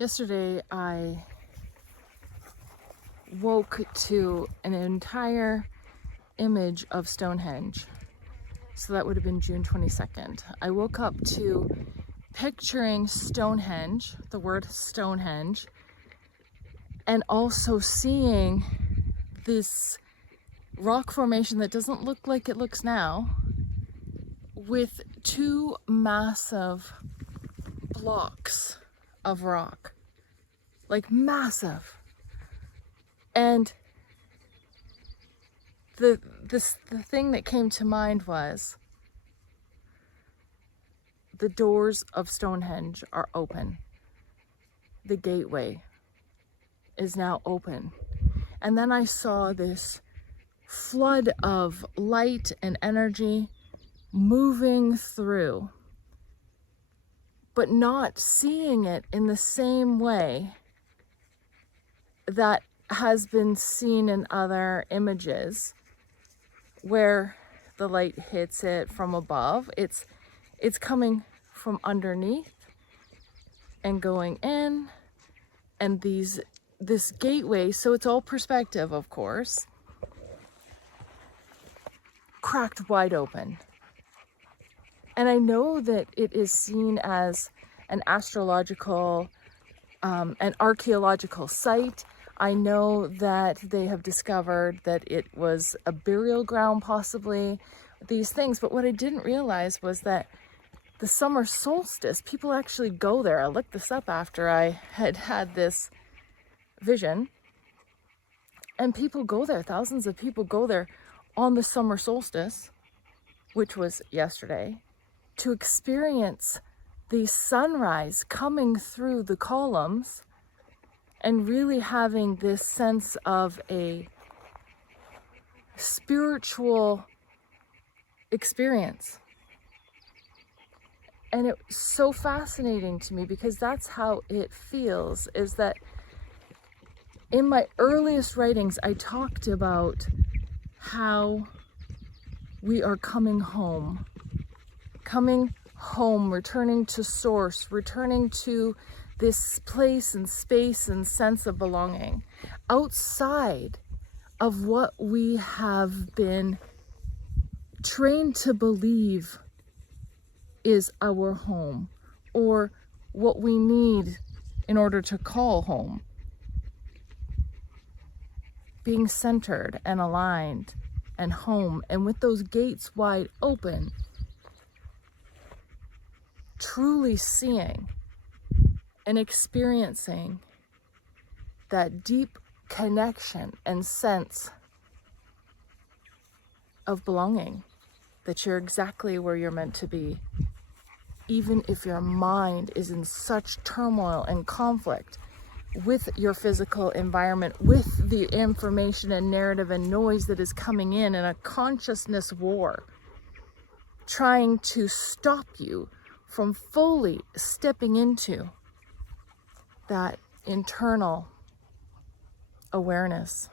Yesterday, I woke to an entire image of Stonehenge. So that would have been June 22nd. I woke up to picturing Stonehenge, the word Stonehenge, and also seeing this rock formation that doesn't look like it looks now, with two massive blocks of rock, like massive. And the thing that came to mind was the doors of Stonehenge are open. The gateway is now open. And then I saw this flood of light and energy moving through, but not seeing it in the same way that has been seen in other images where the light hits it from above. It's coming from underneath and going in, and this gateway, so it's all perspective, of course, cracked wide open. And I know that it is seen as an astrological, an archaeological site. I know that they have discovered that it was a burial ground, possibly, these things. But what I didn't realize was that the summer solstice, people actually go there. I looked this up after I had this vision. And people go there, thousands of people go there on the summer solstice, which was yesterday, to experience the sunrise coming through the columns and really having this sense of a spiritual experience. And it was so fascinating to me because that's how it feels, is that in my earliest writings, I talked about how we are coming home, returning to source, returning to this place and space and sense of belonging outside of what we have been trained to believe is our home, or what we need in order to call home. Being centered and aligned and home, and with those gates wide open, truly seeing and experiencing that deep connection and sense of belonging, that you're exactly where you're meant to be, even if your mind is in such turmoil and conflict with your physical environment, with the information and narrative and noise that is coming in a consciousness war, trying to stop you from fully stepping into that internal awareness.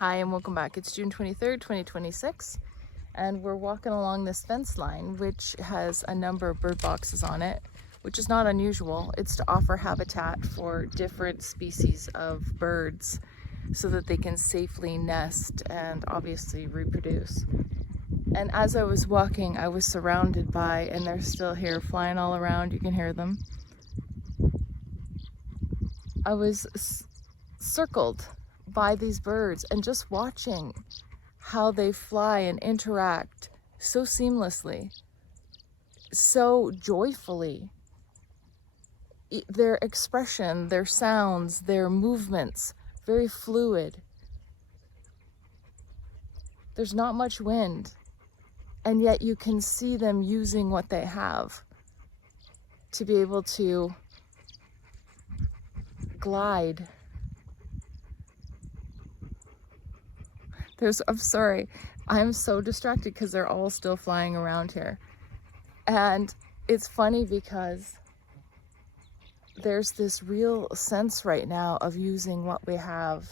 Hi and welcome back. It's June 23rd, 2026, and we're walking along this fence line which has a number of bird boxes on it, which is not unusual. It's to offer habitat for different species of birds so that they can safely nest and obviously reproduce. And as I was walking, I was surrounded by, and they're still here flying all around, you can hear them. I was circled by these birds and just watching how they fly and interact so seamlessly, so joyfully. Their expression, their sounds, their movements, very fluid. There's not much wind, and yet you can see them using what they have to be able to glide. I'm sorry, I'm so distracted because they're all still flying around here. And it's funny because there's this real sense right now of using what we have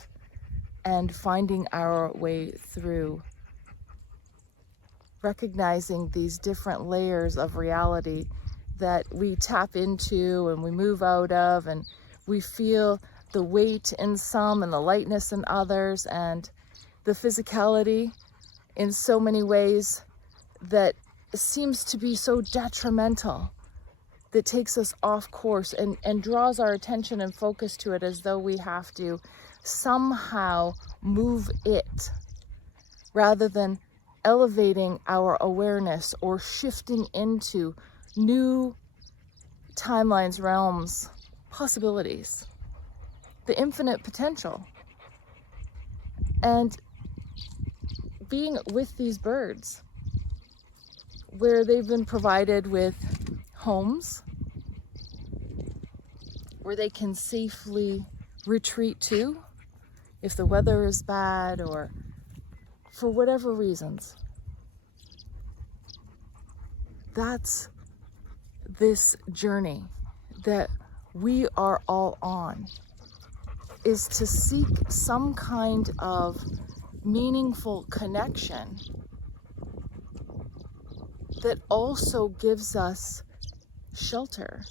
and finding our way through, recognizing these different layers of reality that we tap into and we move out of, and we feel the weight in some and the lightness in others, and the physicality in so many ways that seems to be so detrimental, that takes us off course and draws our attention and focus to it as though we have to somehow move it, rather than elevating our awareness or shifting into new timelines, realms, possibilities, the infinite potential. And being with these birds, where they've been provided with homes, where they can safely retreat to if the weather is bad or for whatever reasons. That's this journey that we are all on, is to seek some kind of meaningful connection that also gives us shelter,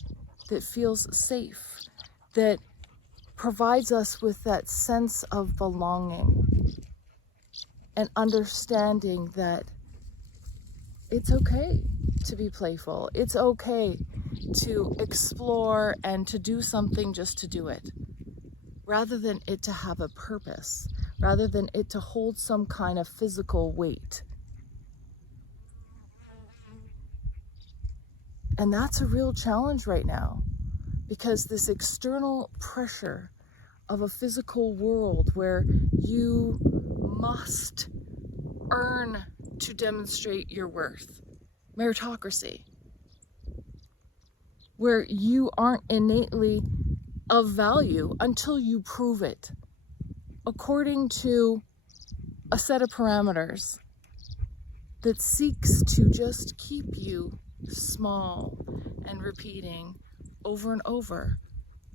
that feels safe, that provides us with that sense of belonging and understanding that it's okay to be playful, it's okay to explore and to do something just to do it, rather than it to have a purpose, rather than it to hold some kind of physical weight. And that's a real challenge right now, because this external pressure of a physical world where you must earn to demonstrate your worth, meritocracy, where you aren't innately of value until you prove it according to a set of parameters that seeks to just keep you small and repeating over and over,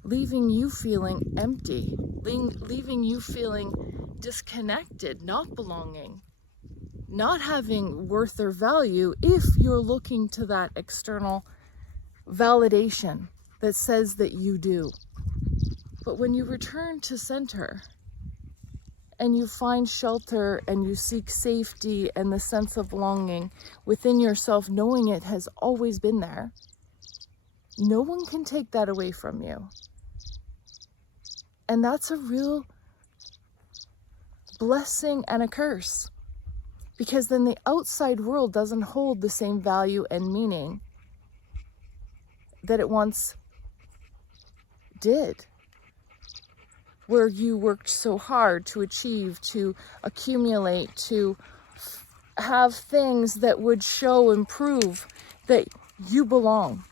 leaving you feeling empty, leaving you feeling disconnected, not belonging, not having worth or value if you're looking to that external validation that says that you do. But when you return to center and you find shelter and you seek safety and the sense of belonging within yourself, knowing it has always been there, no one can take that away from you. And that's a real blessing and a curse, because then the outside world doesn't hold the same value and meaning that it once did, where you worked so hard to achieve, to accumulate, to have things that would show and prove that you belong,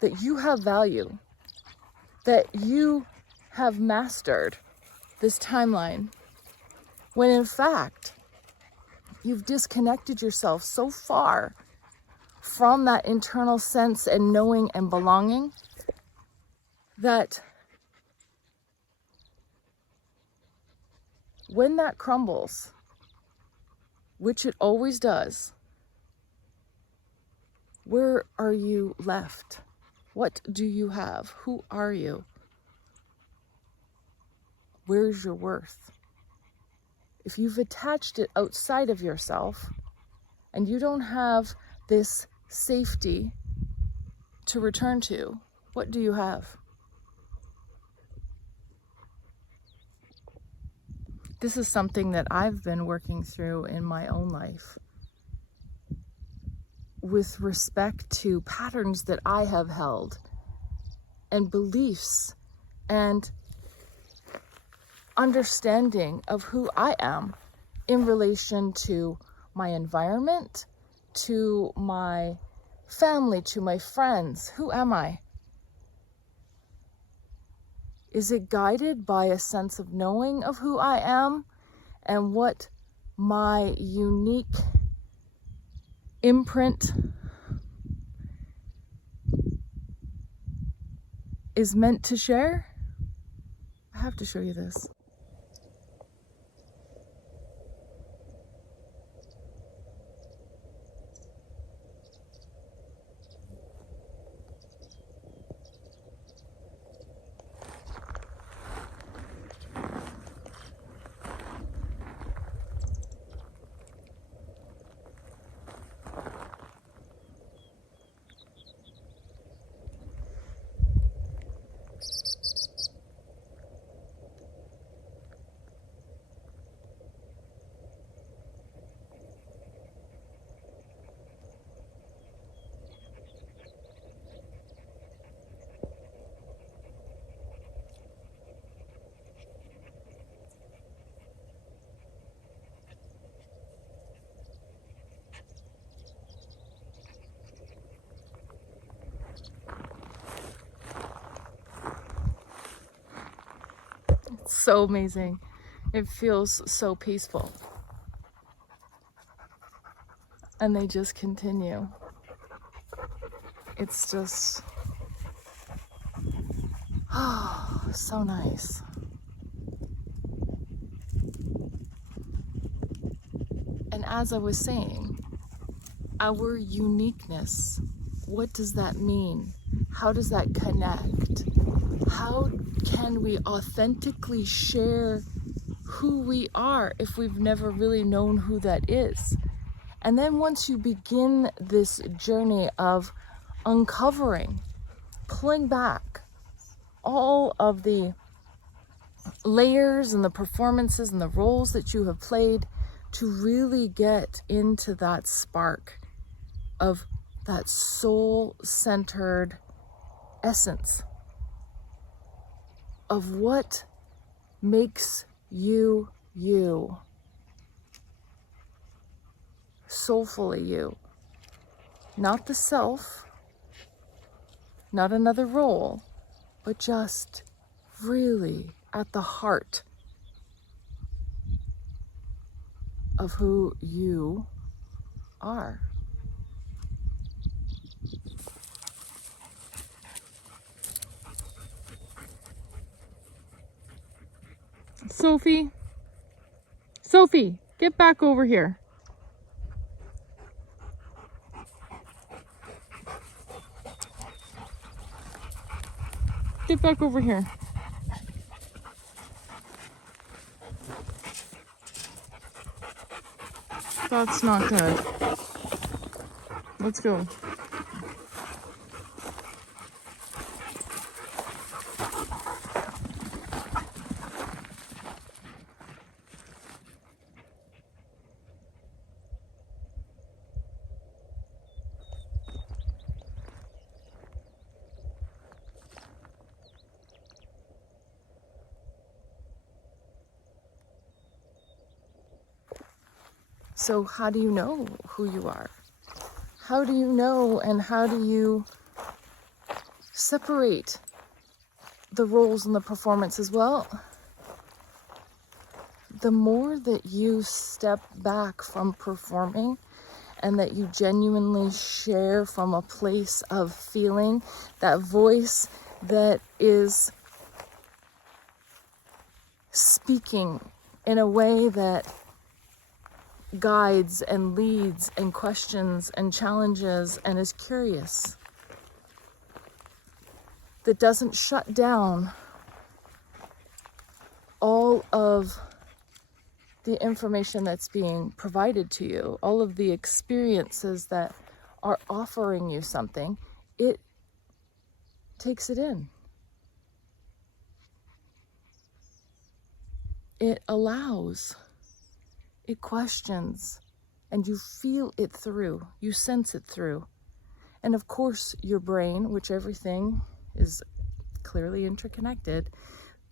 that you have value, that you have mastered this timeline, when in fact you've disconnected yourself so far from that internal sense and knowing and belonging that when that crumbles, which it always does, where are you left? What do you have? Who are you? Where's your worth? If you've attached it outside of yourself and you don't have this safety to return to, what do you have? This is something that I've been working through in my own life with respect to patterns that I have held and beliefs and understanding of who I am in relation to my environment, to my family, to my friends. Who am I? Is it guided by a sense of knowing of who I am and what my unique imprint is meant to share? I have to show you this. It's so amazing. It feels so peaceful. And they just continue. It's just, oh, so nice. And as I was saying, our uniqueness, what does that mean? How does that connect? How can we authentically share who we are if we've never really known who that is? And then once you begin this journey of uncovering, pulling back all of the layers and the performances and the roles that you have played to really get into that spark of that soul-centered essence of what makes you you, soulfully you, not the self, not another role, but just really at the heart of who you are. Sophie, get back over here. Get back over here. That's not good. Let's go. So how do you know who you are? How do you know, and how do you separate the roles and the performances? Well, the more that you step back from performing and that you genuinely share from a place of feeling, that voice that is speaking in a way that guides and leads and questions and challenges and is curious, that doesn't shut down all of the information that's being provided to you, all of the experiences that are offering you something. It takes it in. It allows, it questions, and you feel it through, you sense it through. And of course, your brain, which everything is clearly interconnected,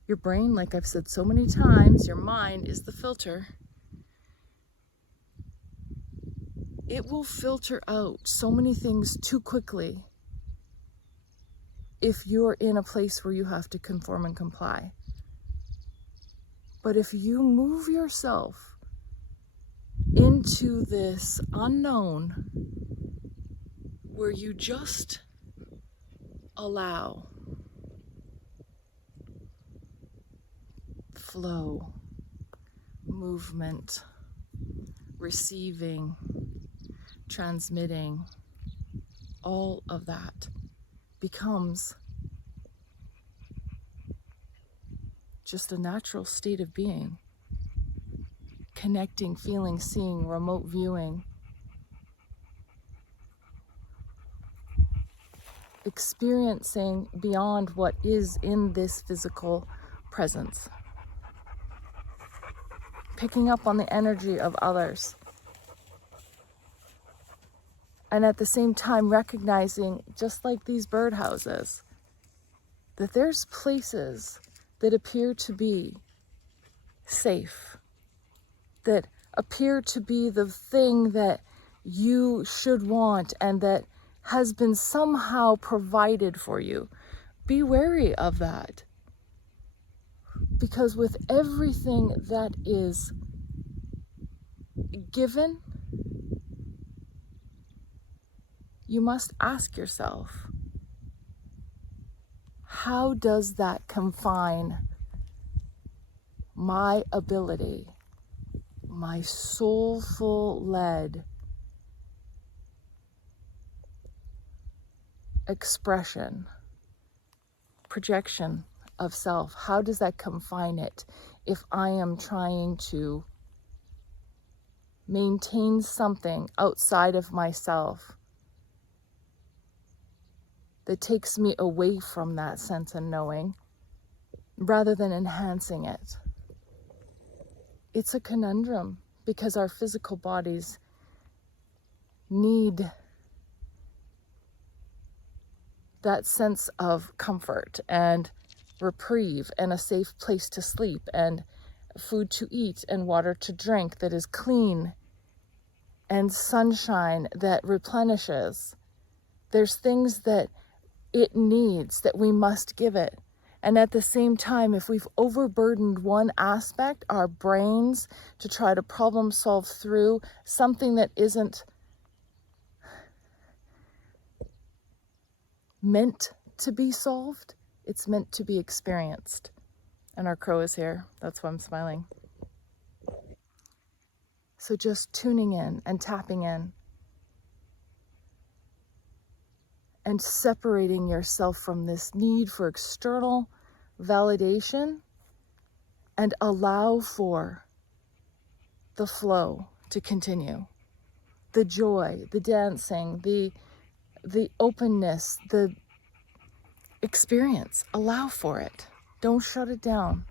your brain, like I've said so many times, your mind is the filter. It will filter out so many things too quickly if you're in a place where you have to conform and comply. But if you move yourself into this unknown where you just allow flow, movement, receiving, transmitting, all of that becomes just a natural state of being. Connecting, feeling, seeing, remote viewing. Experiencing beyond what is in this physical presence. Picking up on the energy of others. And at the same time recognizing, just like these birdhouses, that there's places that appear to be safe, that appear to be the thing that you should want and that has been somehow provided for you. Be wary of that. Because with everything that is given, you must ask yourself, how does that confine my ability, my soulful led expression, projection of self? How does that confine it if I am trying to maintain something outside of myself that takes me away from that sense and knowing rather than enhancing it? It's a conundrum because our physical bodies need that sense of comfort and reprieve and a safe place to sleep and food to eat and water to drink that is clean and sunshine that replenishes. There's things that it needs that we must give it. And at the same time, if we've overburdened one aspect, our brains, to try to problem solve through something that isn't meant to be solved, it's meant to be experienced. And our crow is here. That's why I'm smiling. So just tuning in and tapping in and separating yourself from this need for external validation and allow for the flow to continue. The joy, the dancing, the openness, the experience. Allow for it. Don't shut it down.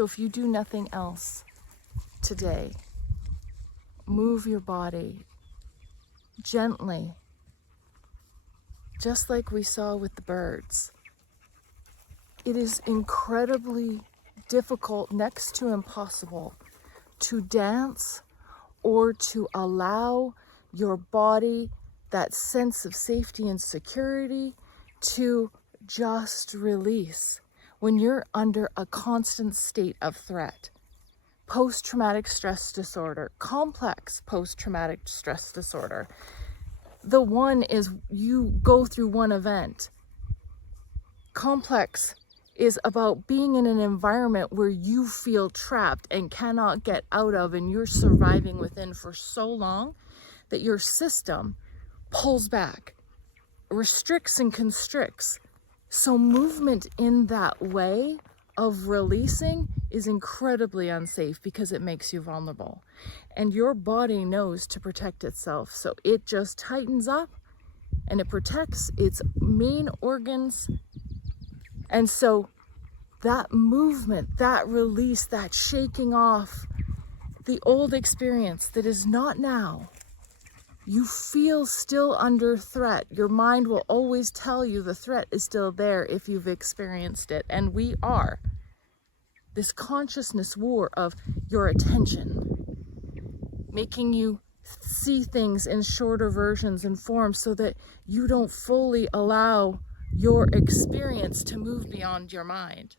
So if you do nothing else today, move your body gently, just like we saw with the birds. It is incredibly difficult, next to impossible, to dance or to allow your body that sense of safety and security to just release when you're under a constant state of threat. Post-traumatic stress disorder, complex post-traumatic stress disorder. The one is you go through one event. Complex is about being in an environment where you feel trapped and cannot get out of, and you're surviving within for so long that your system pulls back, restricts and constricts. So movement in that way of releasing is incredibly unsafe because it makes you vulnerable. And your body knows to protect itself. So it just tightens up and it protects its main organs. And so that movement, that release, that shaking off the old experience that is not now, you feel still under threat. Your mind will always tell you the threat is still there if you've experienced it. And we are. This consciousness war of your attention, making you see things in shorter versions and forms so that you don't fully allow your experience to move beyond your mind.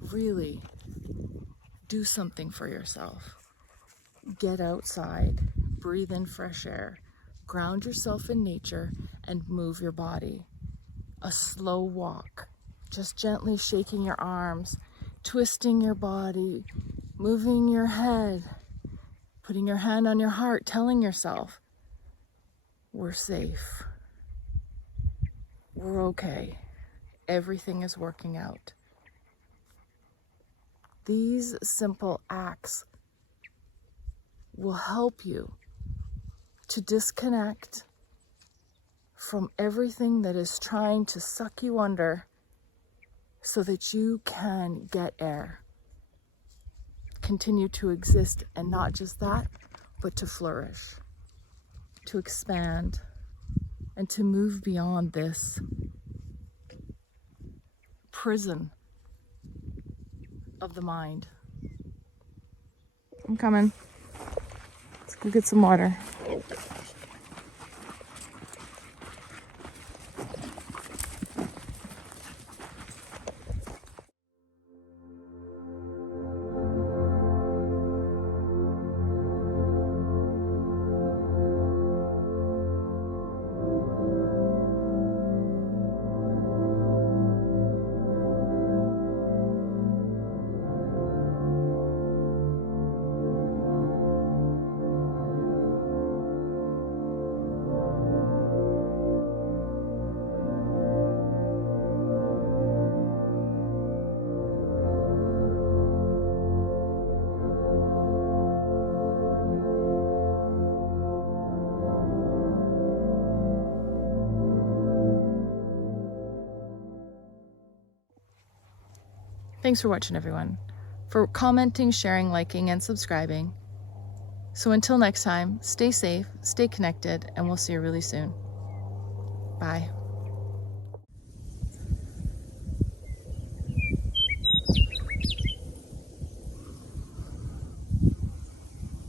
Really do something for yourself. Get outside, breathe in fresh air, ground yourself in nature, and move your body. A slow walk, just gently shaking your arms, twisting your body, moving your head, putting your hand on your heart, telling yourself, we're safe, we're okay, everything is working out. These simple acts will help you to disconnect from everything that is trying to suck you under so that you can get air, continue to exist, and not just that, but to flourish, to expand, and to move beyond this prison of the mind. I'm coming. Let's go get some water. Thanks for watching, everyone, for commenting, sharing, liking, and subscribing. So until next time, stay safe, stay connected, and we'll see you really soon. Bye.